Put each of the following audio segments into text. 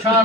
4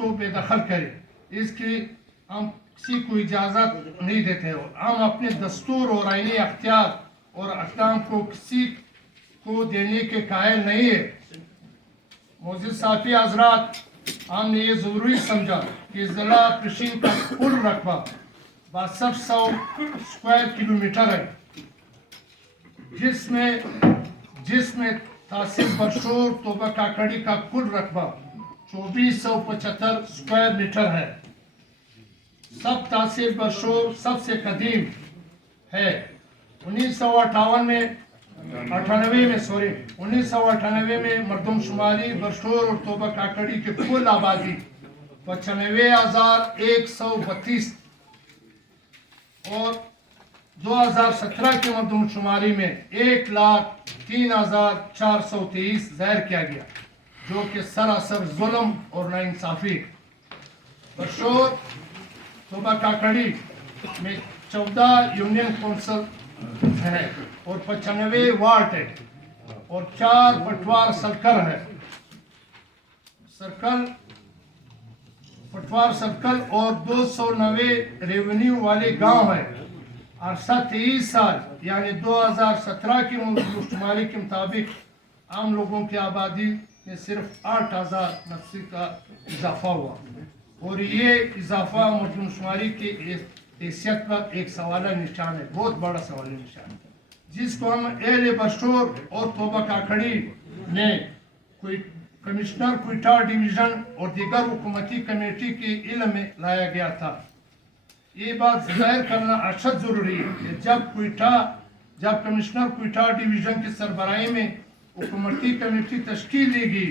کو بے دخل کرے. اس کی ہم کسی کو اجازت نہیں دیتے. ہم اپنے دستور اور آئینی اختیار اور احکام کو کسی کو دینے کے قائل نہیں ہے. معزز صحافی حضرات، ہم نے یہ ضروری سمجھا کہ ضلع پشین کا کل رقبہ 6200 اسکوائر کلومیٹر ہے، جس میں تحصیل برشور توبہ کاکڑی کا کل رقبہ 2475 اسکوائر میٹر ہے. سب تحصیل برشور سب سے قدیم ہے. 1998 میں مردم شماری برشور اور توبہ کاکڑی کی کل آبادی 95,132 اور 2017 کی مردم شماری میں 1,03,423 ظاہر کیا گیا، جو کہ سراسر ظلم اور ناانصافی. برشور توبہ کاکڑی میں 14 یونین کونسل ہے اور 95 وارڈ ہے اور 4 پٹوار سرکل اور 290 ریونیو والے گاؤں ہے. عرصہ 23 سال یعنی 2017 کی مردم شماری کے مطابق عام لوگوں کی آبادی میں صرف 8,089 کا اضافہ ہوا، اور یہ اضافہ مردم شماری کی حیثیت پر ایک سوالہ نشان ہے، بہت بڑا سوالہ نشان ہے، جس کو ہم اہل برشور اور توبہ کاکڑی نے کمشنر کوئٹہ ڈویژن اور دیگر حکومتی کمیٹی کے علم میں لایا گیا تھا. یہ بات ظاہر کرنا اشد ضروری ہے کہ جب کمشنر کوئٹہ ڈویژن کی سربراہی میں حکومتی کمیٹی تشکیل دی گئی،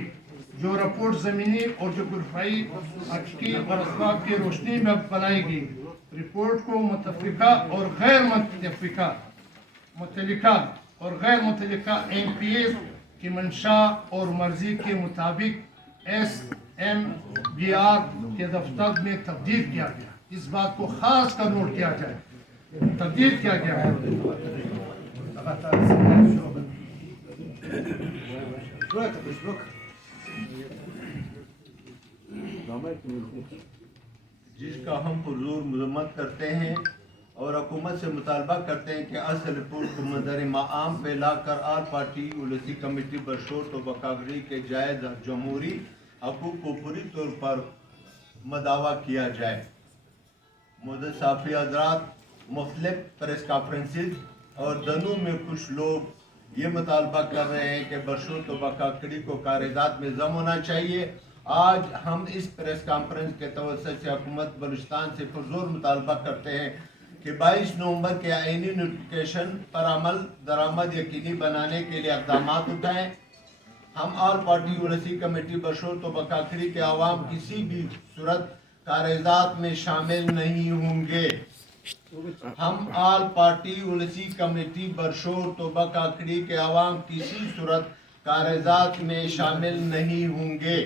جو رپورٹ زمینی اور جغرافیائی حقیقی اور اسباب کی روشنی میں بنائی گئی. رپورٹ کو متفقہ اور غیر متعلقہ MPs کی منشا اور مرضی کے مطابق SMBR کے دفتر میں تبدیل کیا گیا. اس بات کو خاص کر نوٹ کیا جائے، تبدیل کیا گیا ہے. جس کا ہم پرزور مذمت کرتے ہیں اور حکومت سے مطالبہ کرتے ہیں کہ اصل رپورٹ کو منظر عام پہ لا کر آل پارٹی پالیسی کمیٹی برشور توبہ کاکڑی کے جائز جمہوری حقوق کو پوری طور پر مداوا کیا جائے. معزز صحافی حضرات، مختلف پریس کانفرنسز اور دنوں میں کچھ لوگ یہ مطالبہ کر رہے ہیں کہ برشور توبہ کاکڑی کو کاغذات میں ضم ہونا چاہیے. آج ہم اس پریس کانفرنس کے توسط سے حکومت بلوچستان سے پرزور مطالبہ کرتے ہیں کہ 22 نومبر کے آئینی نوٹیفیکیشن پر عمل درآمد یقینی بنانے کے لیے اقدامات اٹھائیں. ہم آل پارٹی پالیسی کمیٹی برشور توبہ کاکڑی کے عوام کسی بھی صورت کاغذات میں شامل نہیں ہوں گے. ہم آل پارٹی پالیسی کمیٹی برشور توبہ کاکڑی کے عوام کسی صورت کاغذات میں شامل نہیں ہوں گے.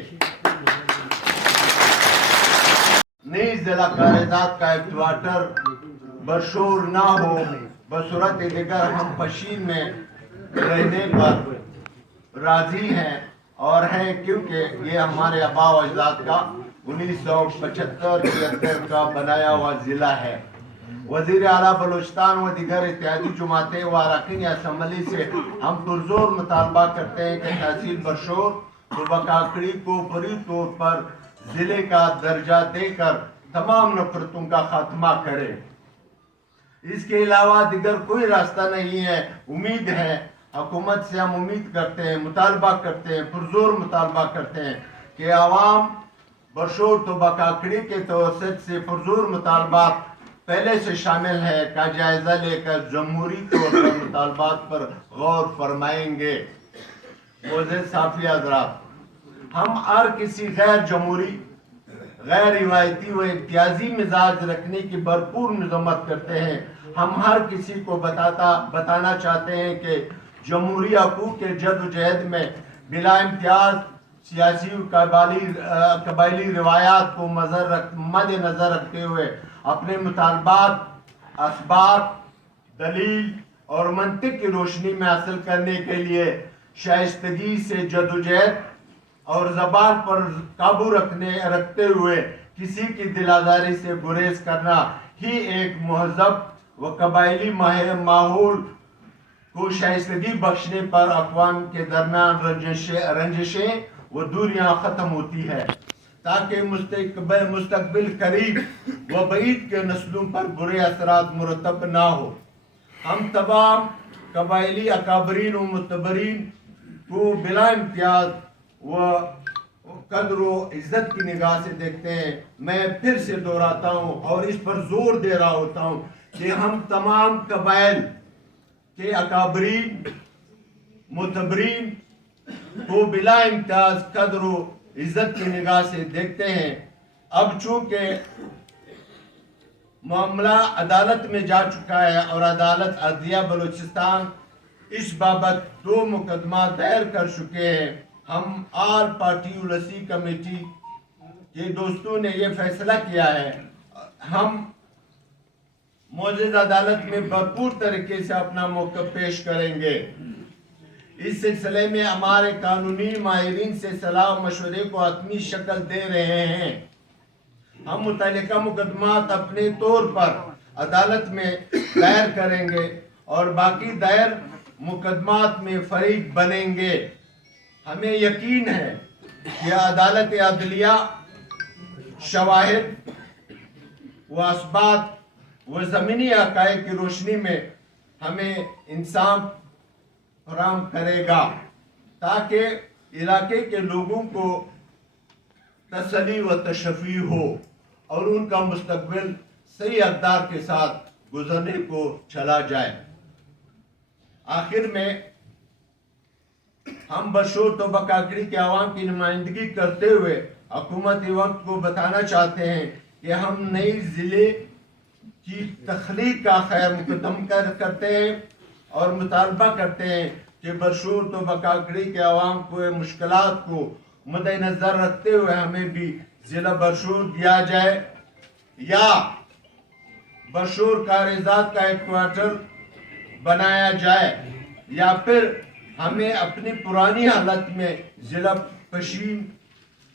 نئی ضلع کاغذات کا ایکٹواٹر برشور نہ ہو، بصورت دیگر ہم پشین میں رہنے پر راضی ہیں اور ہیں، کیونکہ یہ ہمارے آباء و اجداد کا 1975 کا بنایا ہوا ضلع ہے. وزیر اعلیٰ بلوچستان و دیگر اتحادی جماعتیں و اراکین اسمبلی سے ہم پرزور مطالبہ کرتے ہیں کہ تحصیل برشور توبہ کاکڑی کو پوری طور پر ضلع کا درجہ دے کر تمام نفرتوں کا خاتمہ کرے. اس کے علاوہ دیگر کوئی راستہ نہیں ہے. امید ہے، حکومت سے ہم امید کرتے ہیں، مطالبہ کرتے ہیں، پرزور مطالبہ کرتے ہیں کہ عوام برشور توبہ کاکڑی کے توسط سے پرزور مطالبات پہلے سے شامل ہے کا جائزہ لے کر جمہوری طور پر مطالبات پر غور فرمائیں گے. معزز صحافی حضرات، ہم ہر کسی غیر جمہوری، غیر روایتی و امتیازی مزاج رکھنے کی بھرپور مذمت کرتے ہیں. ہم ہر کسی کو بتانا چاہتے ہیں کہ جمہوری حقوق کے جد و جہد میں بلا امتیاز سیاسی و قبائلی روایات کو مد نظر رکھتے ہوئے اپنے مطالبات اسباب، دلیل اور منطق کی روشنی میں حاصل کرنے کے لیے شائستگی سے جدوجہد اور زبان پر قابو رکھتے ہوئے کسی کی دل آزاری سے گریز کرنا ہی ایک مہذب و قبائلی ماحول کو شائستگی بخشنے پر اقوام کے درمیان رنجشیں و دوریاں ختم ہوتی ہے، تاکہ مستقبل قریب و بعید کے نسلوں پر برے اثرات مرتب نہ ہو۔ ہم تمام قبائلی اکابرین و متبرین کو بلا امتیاز و قدر و عزت کی نگاہ سے دیکھتے ہیں۔ میں پھر سے دہراتا ہوں اور اس پر زور دے رہا ہوتا ہوں کہ ہم تمام قبائل کے اکابرین متبرین کو بلا امتیاز قدر و عزت کی نگاہ سے دیکھتے ہیں۔ اب چونکہ معاملہ عدالت میں جا چکا ہے اور عدالت عدلیہ بلوچستان اس بابت 2 مقدمہ دائر کر چکے ہیں، ہم آل پارٹی اولسی کمیٹی کے دوستوں نے یہ فیصلہ کیا ہے، ہم معزز عدالت میں بھرپور طریقے سے اپنا موقف پیش کریں گے۔ اس سلسلے میں ہمارے قانونی ماہرین سے صلاح و مشورے کو حتمی شکل دے رہے ہیں۔ ہم متعلقہ مقدمات اپنے طور پر عدالت میں دائر کریں گے اور باقی دائر مقدمات میں فریق بنیں گے۔ ہمیں یقین ہے کہ عدالت عدلیہ شواہد و اثبات و زمینی حقائق کی روشنی میں ہمیں انصاف فراہم کرے گا، تاکہ علاقے کے لوگوں کو تسلی و تشفی ہو اور ان کا مستقبل صحیح اقدار کے ساتھ گزرنے کو چلا جائے۔ آخر میں ہم بشور توبہ کاکڑی کے عوام کی نمائندگی کرتے ہوئے حکومت وقت کو بتانا چاہتے ہیں کہ ہم نئی ضلع کی تخلیق کا خیر مقدم کرتے ہیں اور مطالبہ کرتے ہیں کہ برشور توبہ کاکڑی کے عوام کو مشکلات کو مد نظر رکھتے ہوئے ہمیں بھی ضلع برشور دیا جائے یا برشور کاریزات کا ایک کوارٹر بنایا جائے، یا پھر ہمیں اپنی پرانی حالت میں ضلع پشین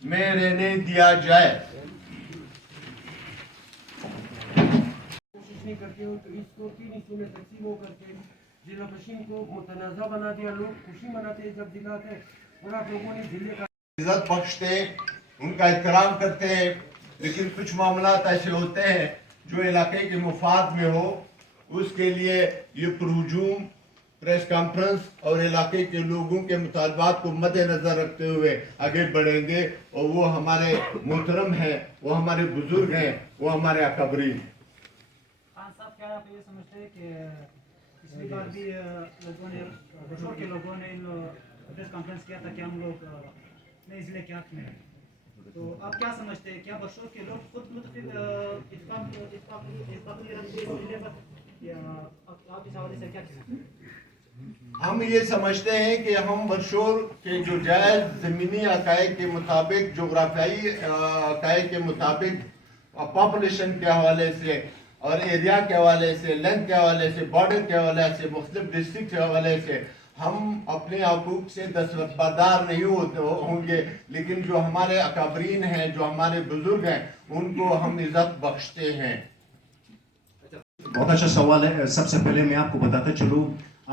میں رہنے دیا جائے۔ کوشش نہیں کرتے ہو تو اس کو 3 حصوں میں تقسیم ہو کر کے ضلع پشین کو متنازع بنا دیا۔ لوگ خوشی مناتے ہیں جب دکھاتے ہیں، اور آپ لوگوں نے ضلع کا عزت بخشتے ہیں، ان کا احترام کرتے ہیں، لیکن کچھ معاملات ایسے ہوتے ہیں جو علاقے کے مفاد میں ہو، اس کے لیے یہ پرہجوم پریس کانفرنس اور علاقے کے لوگوں کے مطالبات کو مد نظر رکھتے ہوئے آگے بڑھیں گے، اور وہ ہمارے محترم ہیں، وہ ہمارے بزرگ ہیں، وہ ہمارے اکابرین۔ خان صاحب، کیا آپ یہ سمجھتے ہیں کہ پچھلی بار بھی لوگوں نے بشور کے لوگوں نے پریس کانفرنس کیا تھا کہ ہم لوگ نئے ضلع کے حق میں ہیں، تو آپ کیا سمجھتے ہیں، کیا بشور کے لوگ خود متفق آپ اس حوالے سے کیا کہتے ہیں؟ ہم یہ سمجھتے ہیں کہ ہم برشور کے جو جائز زمینی حقائق کے مطابق، جغرافیائی حقائق کے مطابق، پاپولیشن کے حوالے سے اور ایریا کے حوالے سے، لینتھ کے حوالے سے، بارڈر کے حوالے سے، مختلف ڈسٹرکٹ کے حوالے سے ہم اپنے حقوق سے دستبردار نہیں ہوں گے، لیکن جو ہمارے اکابرین ہیں، جو ہمارے بزرگ ہیں، ان کو ہم عزت بخشتے ہیں۔ بہت اچھا سوال ہے۔ سب سے پہلے میں آپ کو بتاتا چلوں،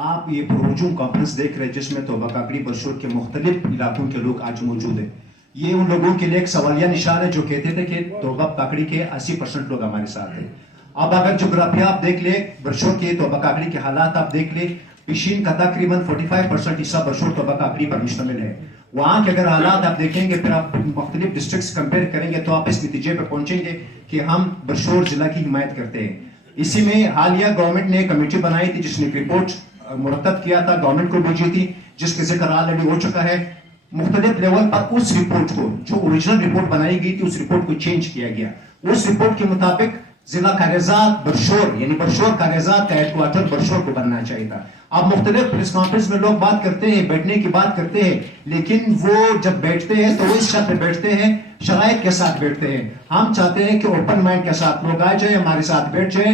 آپ یہ پرہجوم کانفرنس دیکھ رہے ہیں جس میں توبہ کاکڑی برشور کے مختلف علاقوں کے لوگ آج موجود ہیں۔ یہ ان لوگوں کے لیے ایک سوالیہ نشان ہے جو کہتے تھے کہ توبہ کاکڑی کے 80% لوگ ہمارے ساتھ ہیں۔ اب اگر جغرافیہ آپ دیکھ لیں، برشور کے توبہ کاکڑی کے حالات آپ دیکھ لیں، پشین کا تقریباً 45% حصہ برشور توبہ کاکڑی پر مشتمل ہے۔ وہاں کے اگر حالات آپ دیکھیں گے، پھر آپ مختلف ڈسٹرکٹس کمپیئر کریں گے، تو آپ اس نتیجے پہ پہنچیں گے کہ ہم برشور ضلع کی حمایت کرتے ہیں۔ اسی میں حالیہ گورنمنٹ نے کمیٹی بنائی تھی جس نے ایک رپورٹ مرتب کیا تھا، گورنمنٹ کو بھیجی تھی، جس کے ذکر آلریڈی ہو چکا ہے۔ مختلف لیول پر اس رپورٹ کو، جو اوریجنل رپورٹ بنائی گئی تھی، اس رپورٹ کو چینج کیا گیا۔ اس رپورٹ کے مطابق ضلع کاریزات برشور، یعنی برشور کاریزات کا ہیڈ کوارٹر برشور کو بننا چاہیے تھا۔ اب مختلف پریس کانفرنس میں لوگ بات کرتے ہیں، بیٹھنے کی بات کرتے ہیں، لیکن وہ جب بیٹھتے ہیں تو وہ اس شرط پہ بیٹھتے ہیں، شرائط کے ساتھ بیٹھتے ہیں۔ ہم چاہتے ہیں کہ اوپن مائنڈ کے ساتھ لوگ آ جائیں، ہمارے ساتھ بیٹھ جائیں،